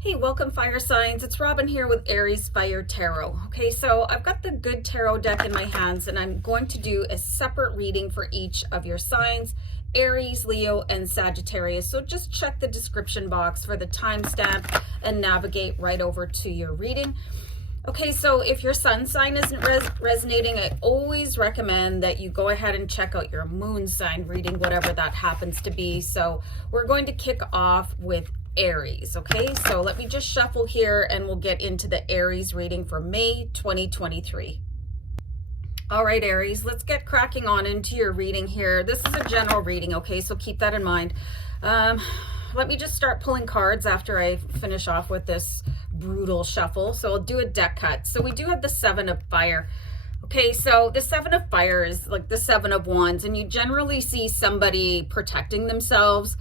Hey, welcome fire signs. It's Robin here with Aries Fire Tarot. Okay, so I've got the good tarot deck in my hands and I'm going to do a separate reading for each of your signs, Aries, Leo, and Sagittarius. So just check the description box for the timestamp and navigate right over to your reading. Okay, so if your sun sign isn't resonating, I always recommend that you go ahead and check out your moon sign reading, whatever that happens to be. So we're going to kick off with Aries. Okay, so let me just shuffle here and we'll get into the Aries reading for May 2023. All right, Aries, let's get cracking on into your reading here. This is a general reading, okay, so keep that in mind. Let me just start pulling cards after I finish off with this brutal shuffle. So I'll do a deck cut. So we do have the Seven of Fire. Okay, so the Seven of Fire is like the Seven of Wands, and you generally see somebody protecting themselves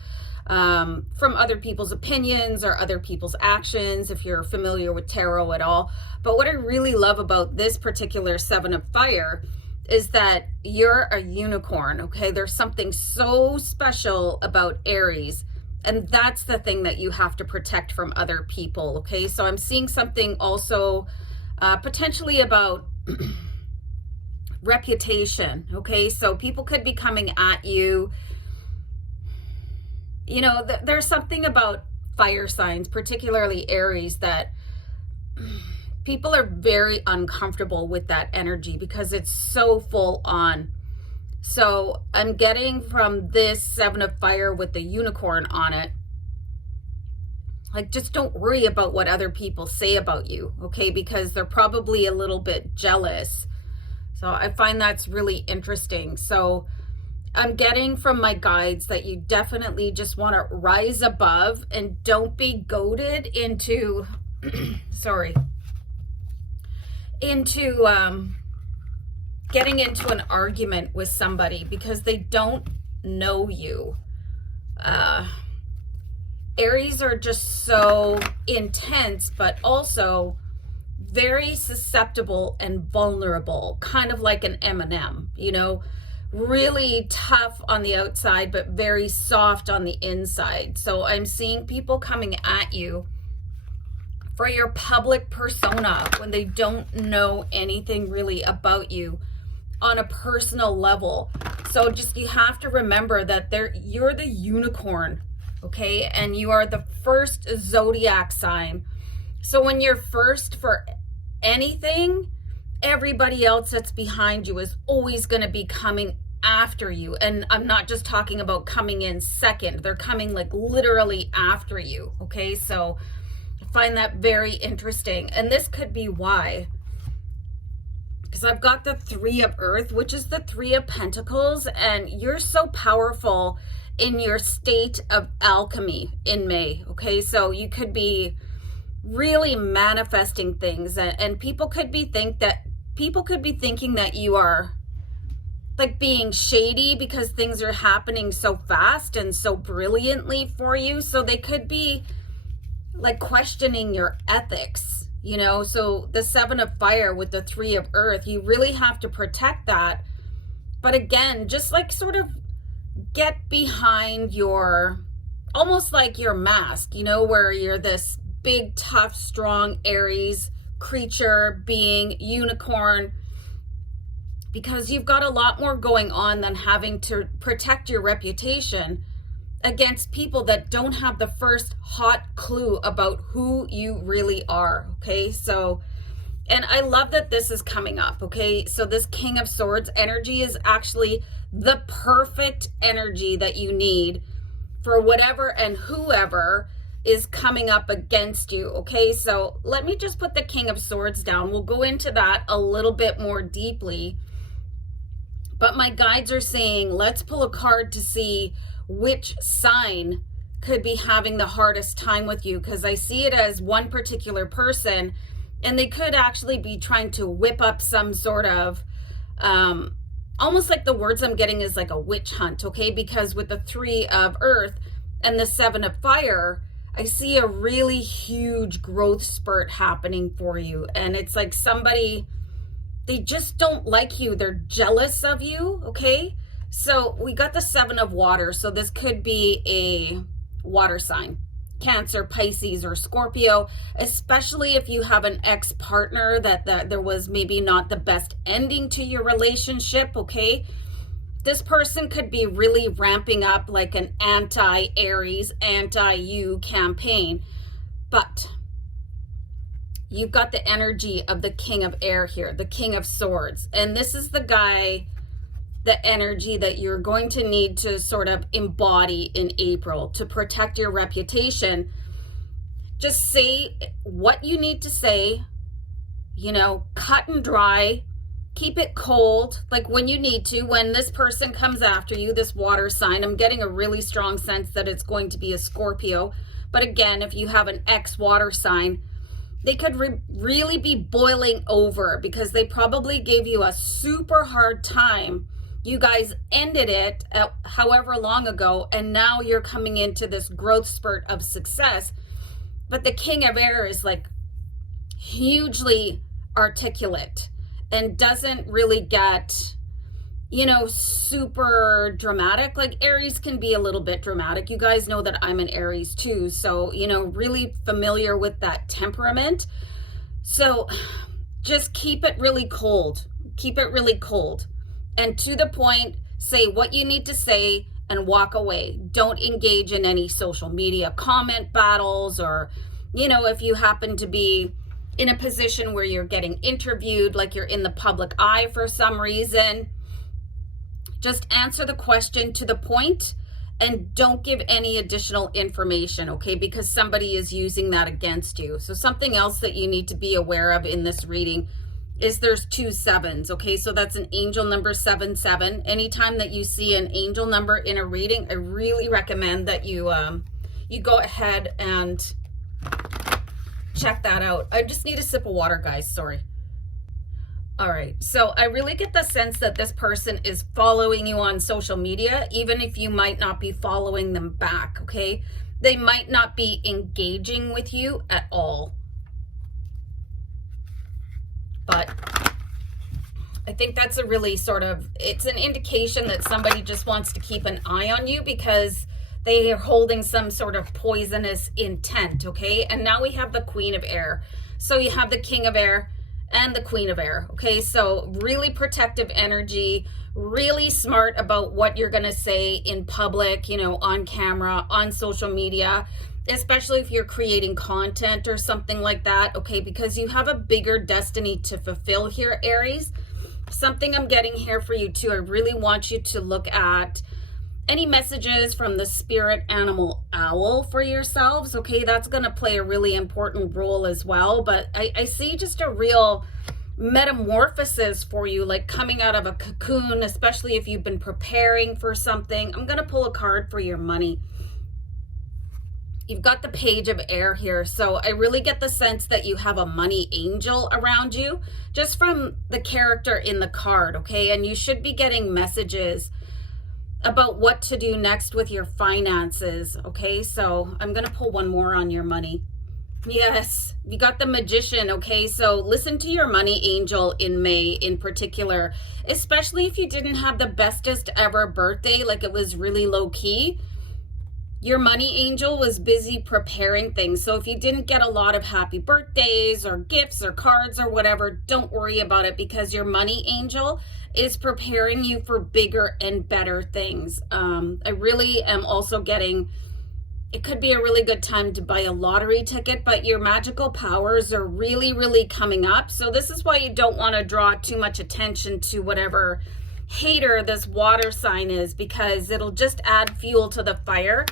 from other people's opinions or other people's actions, if you're familiar with tarot at all. But what I really love about this particular Seven of Fire is that you're a unicorn, okay? There's something so special about Aries, and that's the thing that you have to protect from other people, okay? So I'm seeing something also potentially about reputation, okay? So people could be coming at you. You know, there's something about fire signs, particularly Aries, that people are very uncomfortable with that energy because it's so full on. So I'm getting from this Seven of Fire with the unicorn on it, like, just don't worry about what other people say about you, okay? Because they're probably a little bit jealous. So I find that's really interesting. So I'm getting from my guides that you definitely just want to rise above and don't be goaded into, getting into an argument with somebody because they don't know you. Aries are just so intense, but also very susceptible and vulnerable, kind of like an M&M, you know, really tough on the outside, but very soft on the inside. So I'm seeing people coming at you for your public persona when they don't know anything really about you on a personal level. So just, you have to remember that you're the unicorn, okay? And you are the first zodiac sign. So when you're first for anything, everybody else that's behind you is always going to be coming after you. And I'm not just talking about coming in second. They're coming like literally after you, okay? So I find that very interesting. And this could be why. Because I've got the Three of Earth, which is the Three of Pentacles, and you're so powerful in your state of alchemy in May, okay? So you could be really manifesting things, and people could be thinking that you are like being shady because things are happening so fast and so brilliantly for you. So they could be like questioning your ethics, you know? So the Seven of Fire with the Three of Earth, you really have to protect that. But again, just like sort of get behind your, almost like your mask, you know, where you're this big, tough, strong Aries creature, being, unicorn, because you've got a lot more going on than having to protect your reputation against people that don't have the first hot clue about who you really are, okay? So, and I love that this is coming up, okay? So this King of Swords energy is actually the perfect energy that you need for whatever and whoever is coming up against you, okay? So let me just put the King of Swords down. We'll go into that a little bit more deeply. But my guides are saying, let's pull a card to see which sign could be having the hardest time with you, because I see it as one particular person, and they could actually be trying to whip up some sort of, almost like the words I'm getting is like a witch hunt, okay? Because with the Three of Earth and the Seven of Fire, I see a really huge growth spurt happening for you. And it's like somebody, they just don't like you. They're jealous of you, okay? So we got the Seven of Water. So this could be a water sign, Cancer, Pisces, or Scorpio, especially if you have an ex-partner that there was maybe not the best ending to your relationship, okay? This person could be really ramping up like an anti-Aries, anti-you campaign. But you've got the energy of the King of Air here, the King of Swords. And this is the guy, the energy that you're going to need to sort of embody in April to protect your reputation. Just say what you need to say, you know, cut and dry. Keep it cold, like when you need to. When this person comes after you, this water sign, I'm getting a really strong sense that it's going to be a Scorpio. But again, if you have an ex-water sign, they could really be boiling over because they probably gave you a super hard time. You guys ended it however long ago, and now you're coming into this growth spurt of success. But the King of Air is like hugely articulate and doesn't really get, you know, super dramatic. Like Aries can be a little bit dramatic. You guys know that I'm an Aries too. So, you know, really familiar with that temperament. So just keep it really cold. Keep it really cold. And to the point, say what you need to say and walk away. Don't engage in any social media comment battles, or, you know, if you happen to be in a position where you're getting interviewed, like you're in the public eye for some reason, just answer the question to the point and don't give any additional information, okay? Because somebody is using that against you. So something else that you need to be aware of in this reading is there's 2 7s, okay? So that's an angel number 77. Anytime that you see an angel number in a reading, I really recommend that you go ahead and check that out. I just need a sip of water, guys. Sorry. All right. So I really get the sense that this person is following you on social media, even if you might not be following them back, okay? They might not be engaging with you at all. But I think that's a really sort of, it's an indication that somebody just wants to keep an eye on you because they are holding some sort of poisonous intent, okay? And now we have the Queen of Air. So you have the King of Air and the Queen of Air, okay? So really protective energy, really smart about what you're gonna say in public, you know, on camera, on social media, especially if you're creating content or something like that, okay? Because you have a bigger destiny to fulfill here, Aries. Something I'm getting here for you too, I really want you to look at any messages from the spirit animal owl for yourselves, okay? That's going to play a really important role as well. But I see just a real metamorphosis for you, like coming out of a cocoon, especially if you've been preparing for something. I'm going to pull a card for your money. You've got the Page of Air here. So I really get the sense that you have a money angel around you just from the character in the card, okay? And you should be getting messages about what to do next with your finances, okay? So I'm gonna pull one more on your money. Yes, you got the Magician, okay? So listen to your money angel in May in particular, especially if you didn't have the bestest ever birthday, like it was really low key. Your money angel was busy preparing things. So if you didn't get a lot of happy birthdays or gifts or cards or whatever, don't worry about it because your money angel is preparing you for bigger and better things. I really am also getting, it could be a really good time to buy a lottery ticket, but your magical powers are really, really coming up. So this is why you don't want to draw too much attention to whatever hater this water sign is, because it'll just add fuel to the fire.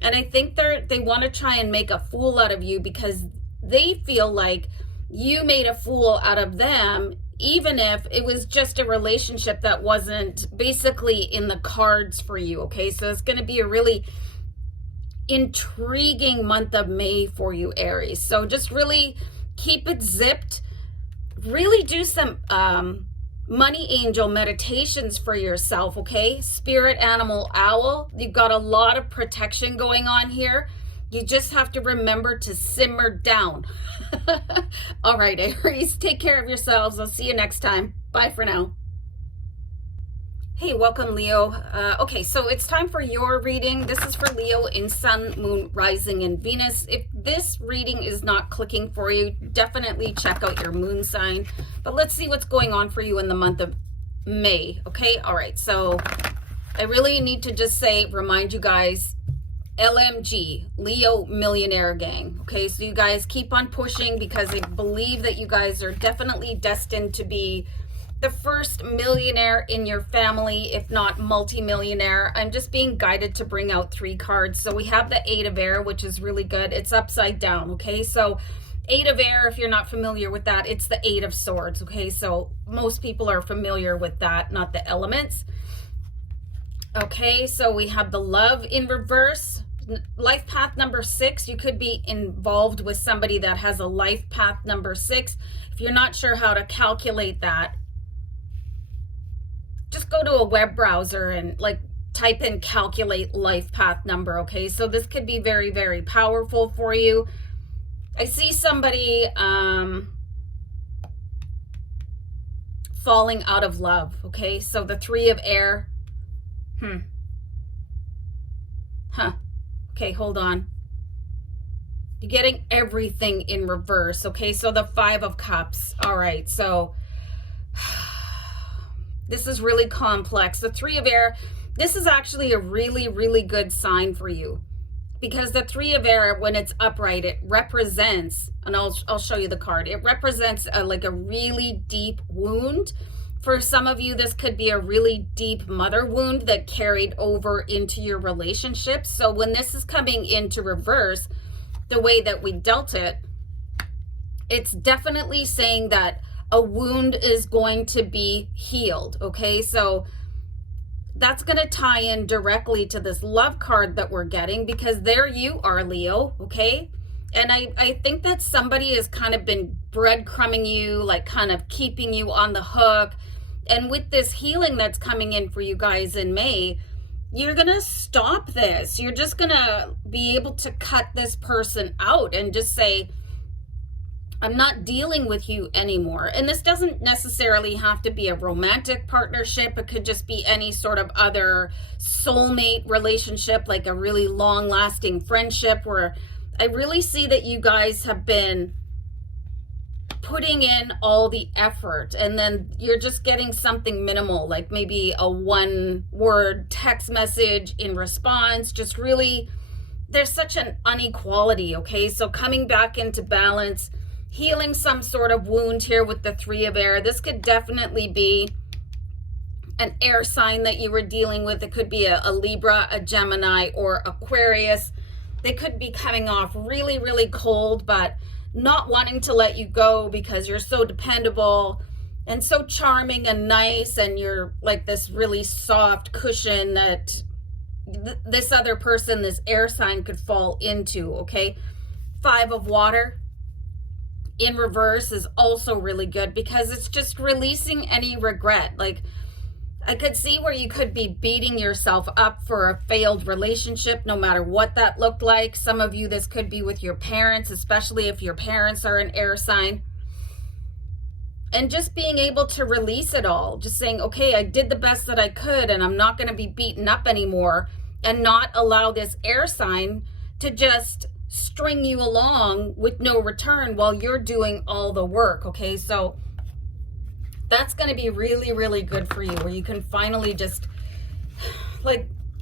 And I think they want to try and make a fool out of you because they feel like you made a fool out of them, even if it was just a relationship that wasn't basically in the cards for you, okay? So it's going to be a really intriguing month of May for you, Aries. So just really keep it zipped. Really do some money angel meditations for yourself, okay? Spirit animal owl, you've got a lot of protection going on here. You just have to remember to simmer down. All right, Aries, take care of yourselves. I'll see you next time. Bye for now. Hey, welcome, Leo. Okay, so it's time for your reading. This is for Leo in Sun, Moon, Rising, and Venus. If this reading is not clicking for you, definitely check out your moon sign. But let's see what's going on for you in the month of May, okay? All right, so I really need to just remind you guys, LMG, Leo Millionaire Gang, okay? So you guys keep on pushing, because I believe that you guys are definitely destined to be the first millionaire in your family, if not multi-millionaire. I'm just being guided to bring out 3 cards. So we have the 8 of Air, which is really good. It's upside down, okay? So 8 of Air, if you're not familiar with that, it's the 8 of Swords, okay? So most people are familiar with that, not the elements. Okay, so we have the Love in reverse. Life path number 6, you could be involved with somebody that has a life path number 6. If you're not sure how to calculate that, just go to a web browser and type in calculate life path number, okay? So this could be very, very powerful for you. I see somebody falling out of love, okay? So the 3 of Air. Okay, hold on. You're getting everything in reverse, okay? So the 5 of Cups. All right, so this is really complex. The 3 of Air, this is actually a really, really good sign for you, because the 3 of Air, when it's upright, it represents, and I'll show you the card, it represents a really deep wound. For some of you, this could be a really deep mother wound that carried over into your relationship. So when this is coming into reverse, the way that we dealt it, it's definitely saying that a wound is going to be healed, okay? So that's going to tie in directly to this love card that we're getting, because there you are, Leo, okay? And I think that somebody has kind of been breadcrumbing you, kind of keeping you on the hook. And with this healing that's coming in for you guys in May, you're going to stop this. You're just going to be able to cut this person out and just say, I'm not dealing with you anymore. And this doesn't necessarily have to be a romantic partnership. It could just be any sort of other soulmate relationship, like a really long-lasting friendship, where I really see that you guys have been putting in all the effort, and then you're just getting something minimal, like maybe a 1-word text message in response. Just really, there's such an inequality, okay? So coming back into balance, healing some sort of wound here with the 3 of Air. This could definitely be an air sign that you were dealing with. It could be a Libra, a Gemini, or Aquarius. They could be coming off really, really cold, but not wanting to let you go because you're so dependable and so charming and nice, and you're like this really soft cushion that this other person, this air sign, could fall into, okay? 5 of Water in reverse is also really good, because it's just releasing any regret. I could see where you could be beating yourself up for a failed relationship, no matter what that looked like. Some of you, this could be with your parents, especially if your parents are an air sign. And just being able to release it all, just saying, okay, I did the best that I could, and I'm not going to be beaten up anymore, and not allow this air sign to just string you along with no return while you're doing all the work, okay? So that's going to be really, really good for you, where you can finally just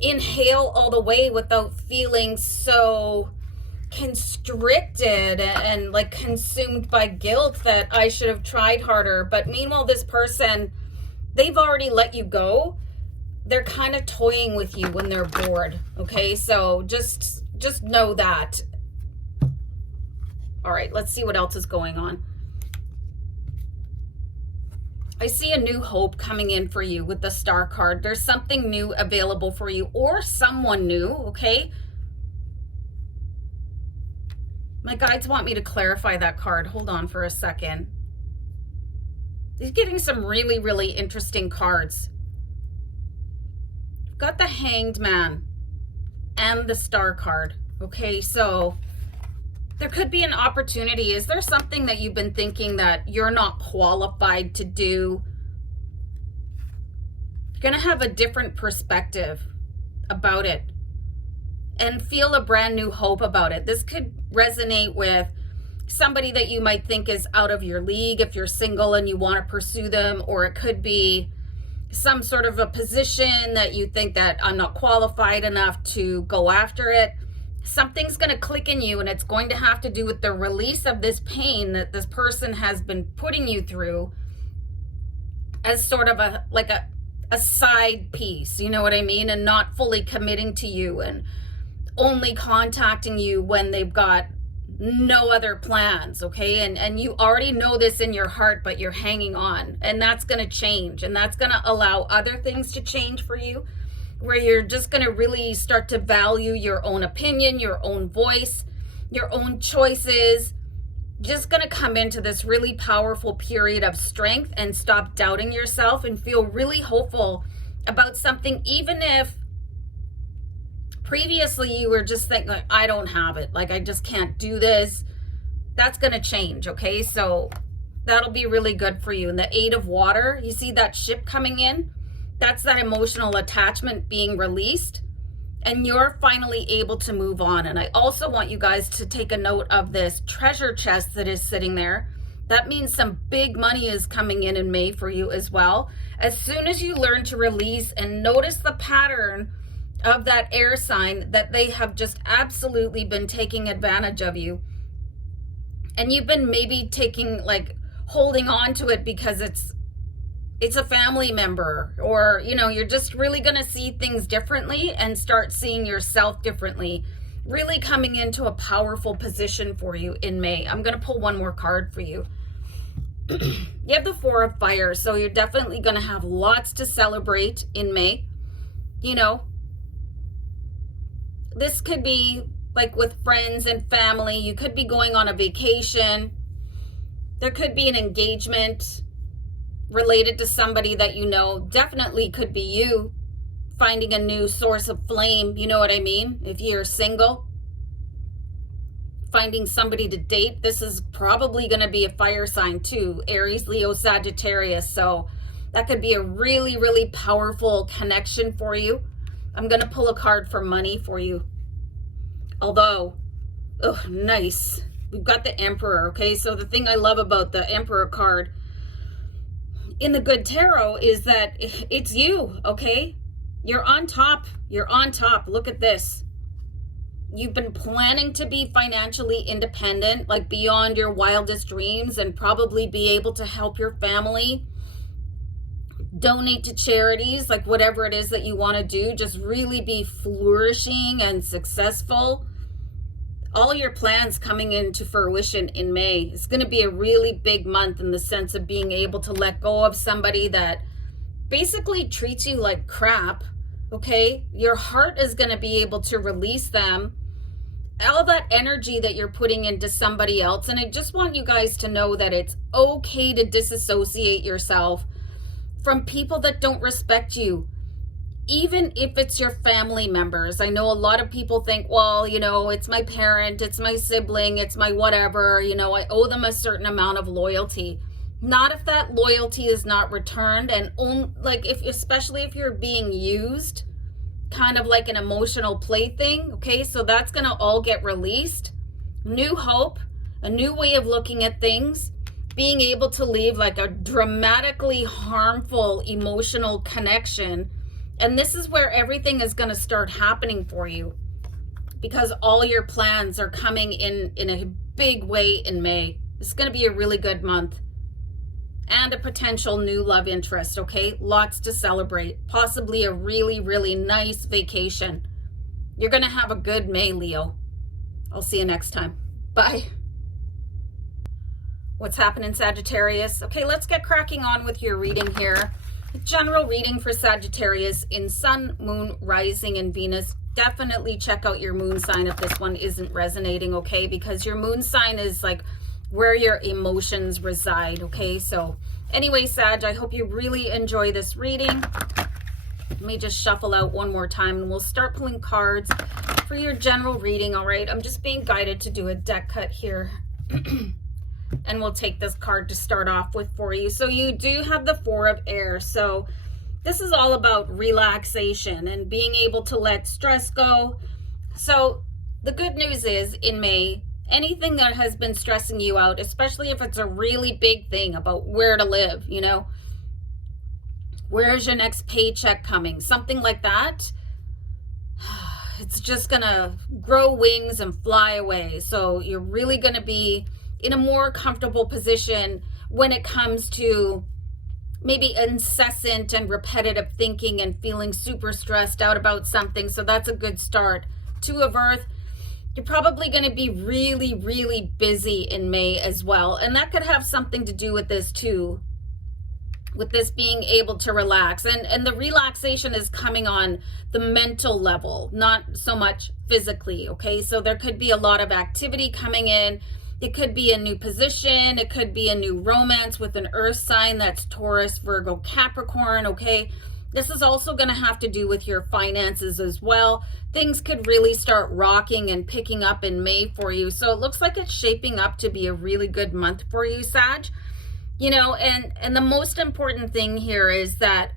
inhale all the way without feeling so constricted and consumed by guilt that I should have tried harder. But meanwhile, this person, they've already let you go. They're kind of toying with you when they're bored, okay? So just know that. All right, let's see what else is going on. I see a new hope coming in for you with the Star card. There's something new available for you, or someone new, okay? My guides want me to clarify that card. Hold on for a second. He's getting some really, really interesting cards. You've got the Hanged Man and the Star card, okay? So there could be an opportunity. Is there something that you've been thinking that you're not qualified to do? You're going to have a different perspective about it and feel a brand new hope about it. This could resonate with somebody that you might think is out of your league if you're single and you want to pursue them, or it could be some sort of a position that you think that I'm not qualified enough to go after it. Something's going to click in you, and it's going to have to do with the release of this pain that this person has been putting you through as sort of a side piece, you know what I mean? And not fully committing to you and only contacting you when they've got no other plans, okay? And you already know this in your heart, but you're hanging on, and that's going to change, and that's going to allow other things to change for you, where you're just going to really start to value your own opinion, your own voice, your own choices. Just going to come into this really powerful period of strength and stop doubting yourself and feel really hopeful about something, even if previously you were just thinking, like, I don't have it, like I just can't do this. That's going to change, okay? So that'll be really good for you. And the 8 of water, you see that ship coming in? That's that emotional attachment being released, and you're finally able to move on. And I also want you guys to take a note of this treasure chest that is sitting there. That means some big money is coming in May for you as well. As soon as you learn to release and notice the pattern of that air sign, that they have just absolutely been taking advantage of you, and you've been maybe holding on to it because it's a family member, or you're just really going to see things differently and start seeing yourself differently, really coming into a powerful position for you in May. I'm going to pull one more card for you. You have the 4 of fire, so you're definitely going to have lots to celebrate in May. This could be like with friends and family. You could be going on a vacation. There could be an engagement related to somebody that you know. Definitely could be you finding a new source of flame, you know what I mean? If you're single, finding somebody to date. This is probably going to be a fire sign too, Aries, Leo, Sagittarius. So that could be a really, really powerful connection for you. I'm going to pull a card for money for you. Although, oh, nice. We've got the Emperor, okay? So the thing I love about the Emperor card in the good tarot is that it's you, okay? You're on top. You're on top. Look at this. You've been planning to be financially independent, like beyond your wildest dreams, and probably be able to help your family, donate to charities, like whatever it is that you want to do, just really be flourishing and successful. All your plans coming into fruition in May. It's going to be a really big month in the sense of being able to let go of somebody that basically treats you like crap, okay? Your heart is going to be able to release them, all that energy that you're putting into somebody else. And I just want you guys to know that it's okay to disassociate yourself from people that don't respect you, even if it's your family members. I know a lot of people think, well, it's my parent, it's my sibling, it's my whatever, I owe them a certain amount of loyalty. Not if that loyalty is not returned, and especially if you're being used kind of like an emotional plaything, okay? So that's going to all get released. New hope, a new way of looking at things, being able to leave like a dramatically harmful emotional connection. And this is where everything is going to start happening for you, because all your plans are coming in a big way in May. It's going to be a really good month, and a potential new love interest, okay? Lots to celebrate. Possibly a really, really nice vacation. You're going to have a good May, Leo. I'll see you next time. Bye. What's happening, Sagittarius? Okay, let's get cracking on with your reading here. A general reading for Sagittarius in Sun, Moon, Rising, and Venus. Definitely check out your moon sign if this one isn't resonating, okay? Because your moon sign is like where your emotions reside, okay? So anyway, Sag, I hope you really enjoy this reading. Let me just shuffle out one more time and we'll start pulling cards for your general reading, all right? I'm just being guided to do a deck cut here. And we'll take this card to start off with for you. So you do have the 4 of air. So this is all about relaxation and being able to let stress go. So the good news is in May, anything that has been stressing you out, especially if it's a really big thing about where to live, you know, where's your next paycheck coming, something like that, it's just gonna grow wings and fly away. So you're really gonna be in a more comfortable position when it comes to maybe incessant and repetitive thinking and feeling super stressed out about something. So that's a good start. Two of Earth, you're probably going to be really, really busy in May as well. And that could have something to do with this too, with this being able to relax. And the relaxation is coming on the mental level, not so much physically, okay? So there could be a lot of activity coming in. It could be a new position. It could be a new romance with an earth sign that's Taurus, Virgo, Capricorn, okay? This is also going to have to do with your finances as well. Things could really start rocking and picking up in May for you. So it looks like it's shaping up to be a really good month for you, Sag. You know, and the most important thing here is that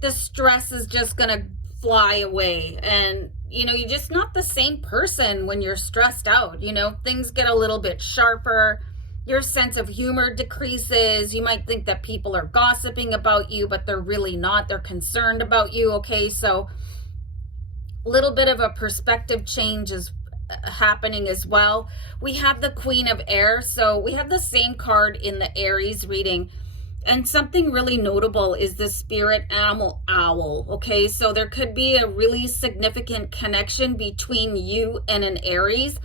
the stress is just going to fly away. And, you know, you're just not the same person when you're stressed out. You know, things get a little bit sharper. Your sense of humor decreases. You might think that people are gossiping about you, but they're really not. They're concerned about you, okay? So a little bit of a perspective change is happening as well. We have the Queen of Air. So we have the same card in the Aries reading. And something really notable is the spirit animal owl, okay? So there could be a really significant connection between you and an Aries.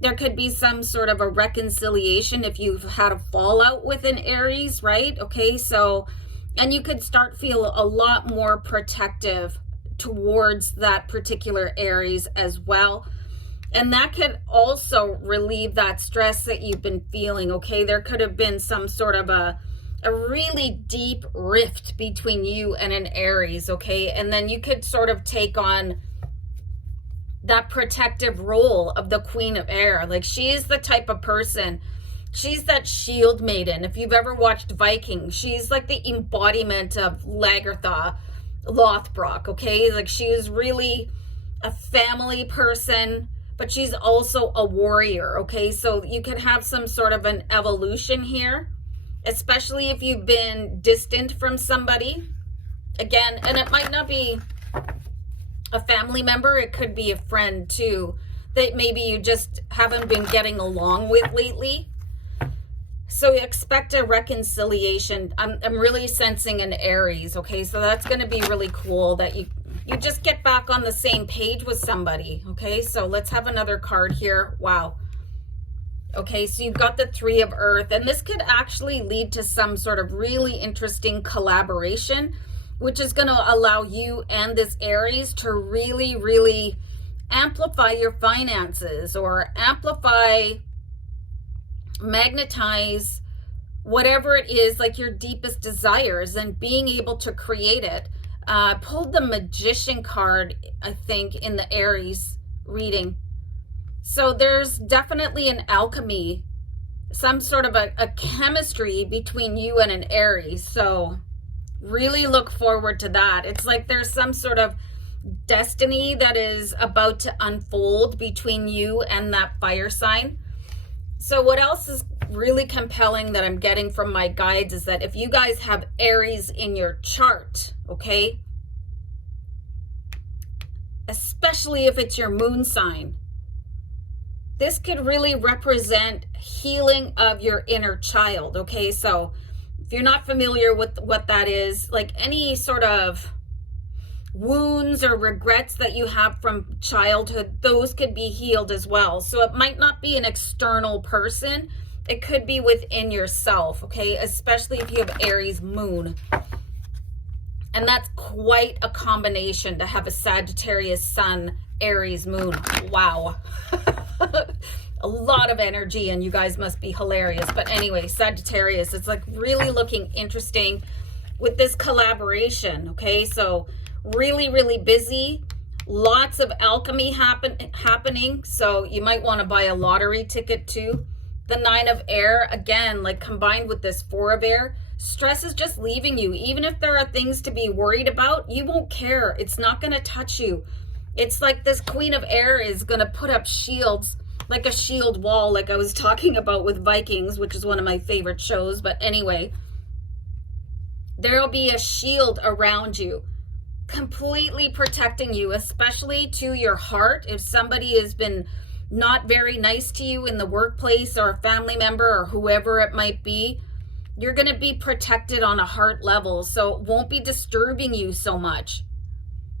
There could be some sort of a reconciliation if you've had a fallout with an Aries, right? Okay, so, and you could start feel a lot more protective towards that particular Aries as well. And that could also relieve that stress that you've been feeling, okay? There could have been some sort of a really deep rift between you and an Aries, okay? And then you could sort of take on that protective role of the Queen of Air. Like, she is the type of person, she's that shield maiden. If you've ever watched Vikings, she's like the embodiment of Lagertha Lothbrok, okay? Like, she is really a family person, but she's also a warrior, okay? So you could have some sort of an evolution here, especially if you've been distant from somebody. Again, and it might not be a family member, it could be a friend too, that maybe you just haven't been getting along with lately. So expect a reconciliation. I'm really sensing an Aries, okay? So that's going to be really cool that you just get back on the same page with somebody, okay? So let's have another card here. Wow. Okay, so you've got the Three of Earth, and this could actually lead to some sort of really interesting collaboration, which is going to allow you and this Aries to really, really amplify your finances, or amplify, magnetize whatever it is, like your deepest desires, and being able to create it. I pulled the Magician card, I think, in the Aries reading. So there's definitely an alchemy, some sort of a chemistry between you and an Aries. So really look forward to that. It's like there's some sort of destiny that is about to unfold between you and that fire sign. So what else is really compelling that I'm getting from my guides is that if you guys have Aries in your chart, okay, especially if it's your moon sign, this could really represent healing of your inner child, okay? So if you're not familiar with what that is, like any sort of wounds or regrets that you have from childhood, those could be healed as well. So it might not be an external person. It could be within yourself, okay? Especially if you have Aries moon. And that's quite a combination to have a Sagittarius sun, Aries moon. Wow. A lot of energy, and you guys must be hilarious. But anyway, Sagittarius, it's like really looking interesting with this collaboration, okay? So really, really busy. Lots of alchemy happening. So you might want to buy a lottery ticket too. The Nine of Air, again, like combined with this Four of Air, Stress is just leaving you. Even if there are things to be worried about, you won't care. It's not going to touch you. It's like this Queen of Air is going to put up shields, like a shield wall, like I was talking about with Vikings, which is one of my favorite shows. But anyway, there'll be a shield around you, completely protecting you, especially to your heart. If somebody has been not very nice to you in the workplace, or a family member, or whoever it might be, you're going to be protected on a heart level, so it won't be disturbing you so much.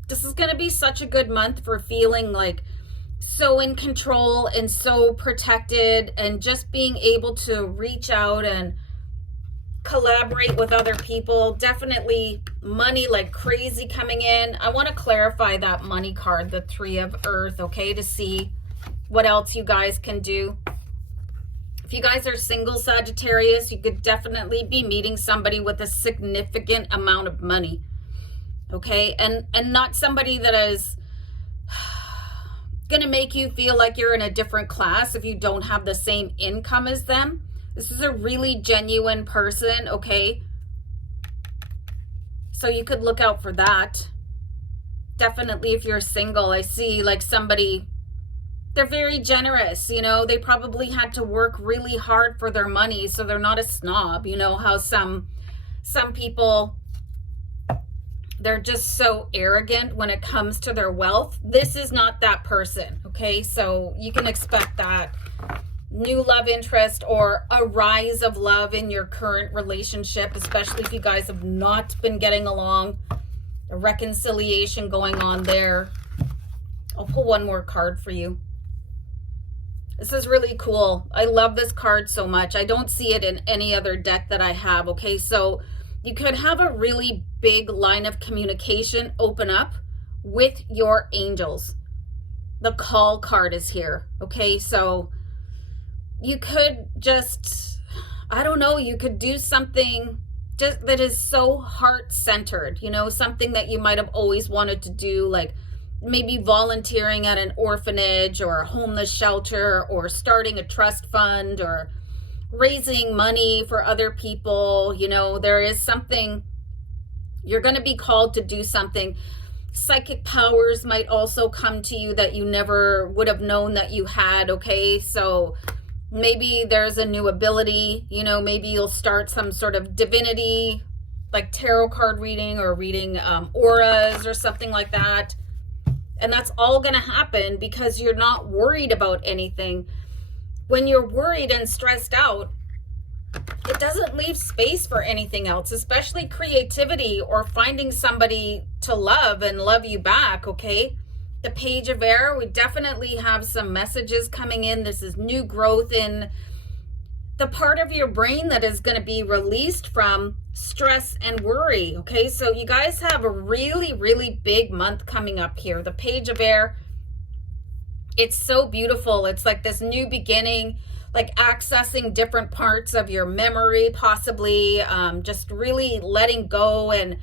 This is going to be such a good month for feeling like so in control and so protected, and just being able to reach out and collaborate with other people. Definitely money like crazy coming in. I want to clarify that money card, the Three of Earth, okay, to see what else you guys can do. If you guys are single Sagittarius, you could definitely be meeting somebody with a significant amount of money, okay? And not somebody that is going to make you feel like you're in a different class if you don't have the same income as them. This is a really genuine person, okay? So you could look out for that. Definitely if you're single, I see like somebody, they're very generous, you know, they probably had to work really hard for their money, so they're not a snob. You know how some people, they're just so arrogant when it comes to their wealth. This is not that person, okay? So you can expect that. New love interest or a rise of love in your current relationship, especially if you guys have not been getting along. A reconciliation going on there. I'll pull one more card for you. This is really cool. I love this card so much. I don't see it in any other deck that I have, okay? So you could have a really big line of communication open up with your angels. The call card is here, okay? So you could just, I don't know, you could do something just that is so heart-centered, you know, something that you might have always wanted to do, like maybe volunteering at an orphanage or a homeless shelter, or starting a trust fund, or raising money for other people. You know, there is something, you're going to be called to do something. Psychic powers might also come to you that you never would have known that you had, okay? So maybe there's a new ability, you know, maybe you'll start some sort of divinity, like tarot card reading, or reading auras or something like that. And that's all going to happen because you're not worried about anything. When you're worried and stressed out, it doesn't leave space for anything else, especially creativity or finding somebody to love and love you back, okay? The Page of Air, we definitely have some messages coming in. This is new growth in the part of your brain that is going to be released from stress and worry, okay? So you guys have a really, really big month coming up here. The Page of Air, it's so beautiful. It's like this new beginning, like accessing different parts of your memory, possibly just really letting go and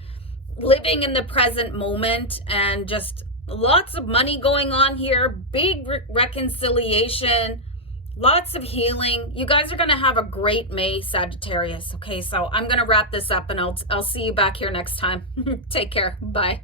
living in the present moment, and just lots of money going on here, big reconciliation, lots of healing. You guys are going to have a great May, Sagittarius. Okay, so I'm going to wrap this up, and I'll see you back here next time. Take care. Bye.